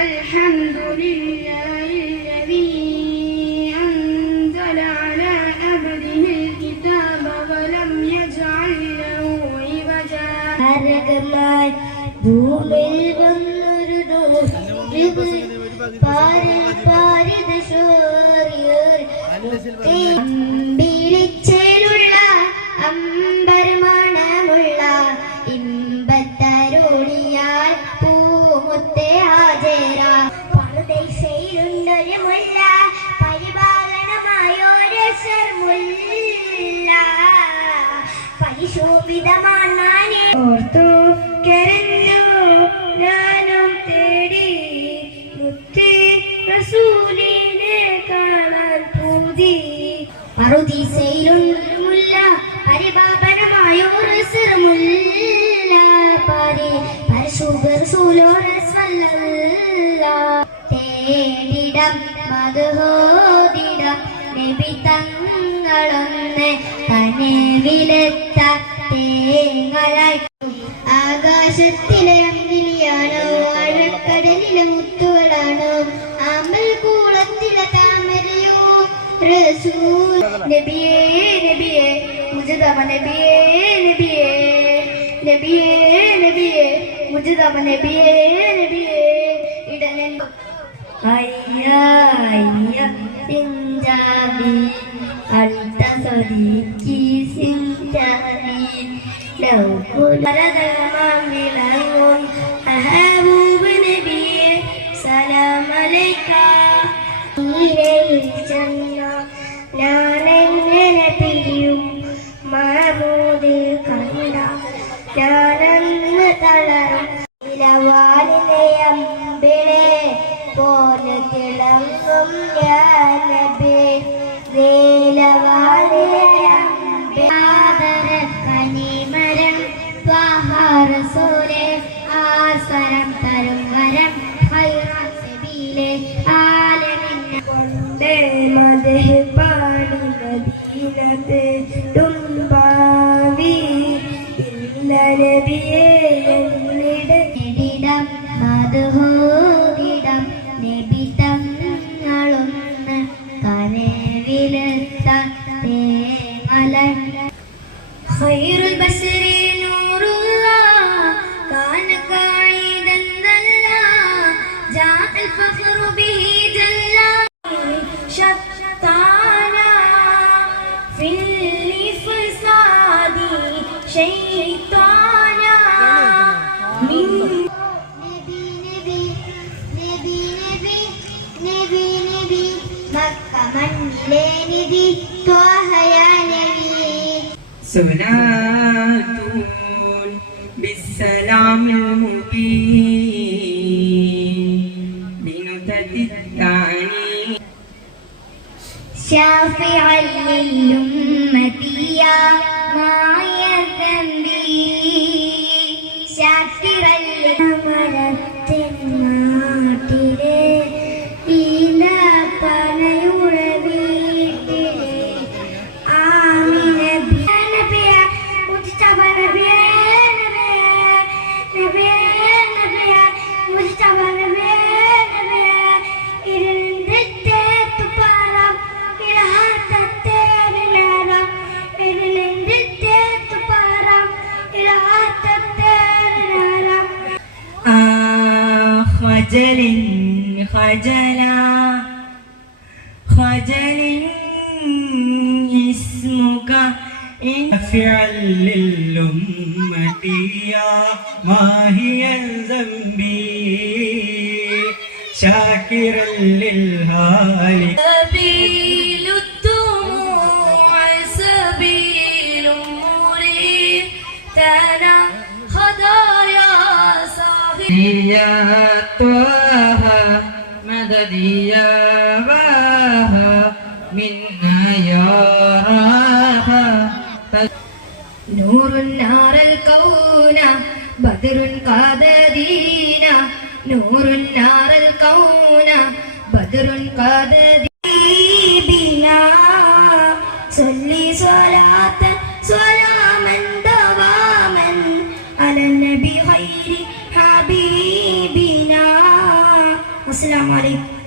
الحمد لله الذي أنزل على عبده الكتاب ولم يجعل له عوجا ഭൂമിയിൽ വന്നൊരു അമ്പിളിച്ചേലുള്ള അമ്പർമണമുള്ള ഇമ്പത്തരുളിയാൽ പൂമുത്തെ ഹാജര പറുദൈസയിലുണ്ടൊരു മുല്ല പരിപാലനമായൊരു സർമുല്ല പരിശോഭിതമാണാനെ ഓർത്തു കരഞ്ഞു ഞാനും തേടി മുത്തേ റസൂലിനെ കാണാൻ പൂതി പറുദീസയിലുണ്ടൊരു മുല്ല പരിപാലനമായൊരു സർമുല്ല പരിശുദ്ധ റസൂലോരെ സ്വല്ലല്ലാഹ് തേടിടം മദ്ഹോദിടം നബി തങ്ങളൊന്ന് കനവിലെത്ത തേങ്ങലായി ആകാശത്തിലെ അമ്പിളിയാണോ ആഴക്കടലിലെ മുത്തുകളാണോ ആമ്പൽ കൂളത്തിലെ താമരയോ റസൂൽ നബിയേ നബിയേ മുജ്തബ നബിയേ നബിയേ നബിയേ നബിയേ മുജ്തബ നബിയേ നബിയേ ഇടലൻ അയ്യ അയ്യ സിഞ്ചാബി അൽത സദീഖി സിഞ്ചാബി ലൗ കുലരദമാമിലങ്ങും അഹബൂബ് നബിയേ സലാം അലൈക ഈരയിൽ ചെന്ന ഞാനെങ്ങനെ പിരിയും മഹമൂദ് കണ്ട ഞാനെന്ന് തളരും ഇലവാലിനെ അമ്പിളെ പോലെ തിളങ്ങും നബി ആദര കനിമരം ത്വഹറസൂലെ ആസരം തരും വരം ഹൈറസബീലെ ആലമിൻ കൊണ്ടേ മദഹ് പാടി മദീനത്തെ തുമ്പാവി ഇല്ല നബിയേ എന്നിടം മദ്ഹൂദിടം നബി തങ്ങളൊന്ന് കനവിലെത്ത തേങ്ങല ഖൈറുൽ ബസ്രി നൂറുല്ലാഹ് കാന ഖായിദൻ ദല്ലാഹ് ജാഅൽ ഫഖ്റു ബിഹി ജല്ലാ ശത്താനാ ഫിൽ ഫസാദി ശൈത്താനാ മിൻ صلاة بالسلام المبين بنكتة الثاني شافعا للأمة يا معي ذنبي شاكرا لأمرت الناطرة إلى പനയുടെ വീട്ടിലെ ആമിന നബിയ മുസ്തഫ നബിയ നബിയ നബിയ മുസ്തഫ നബിയ നബിയ ഇരുന്നിട്ട് തുപ്പാറാം ഇലാഹത്തെ നേരം ഇരുന്നിട്ട് തുപ്പാറാം ഇലാഹത്തെ നേരം خجل خجلا خجل اسمك نافعا للأمة يا ماهيا ذنبي شاكرا للهالك سبيل الدموع سبيل مريد تنهض يا صاحبي يا طه مدد يا باها منا يا راها نور نار الكون بدر قاد دينا نور نار الكون بدر قاد بنا صلي صلاة سلاما دواما على النبي خير حبيبنا അസ്സലാമു അലൈക്കും.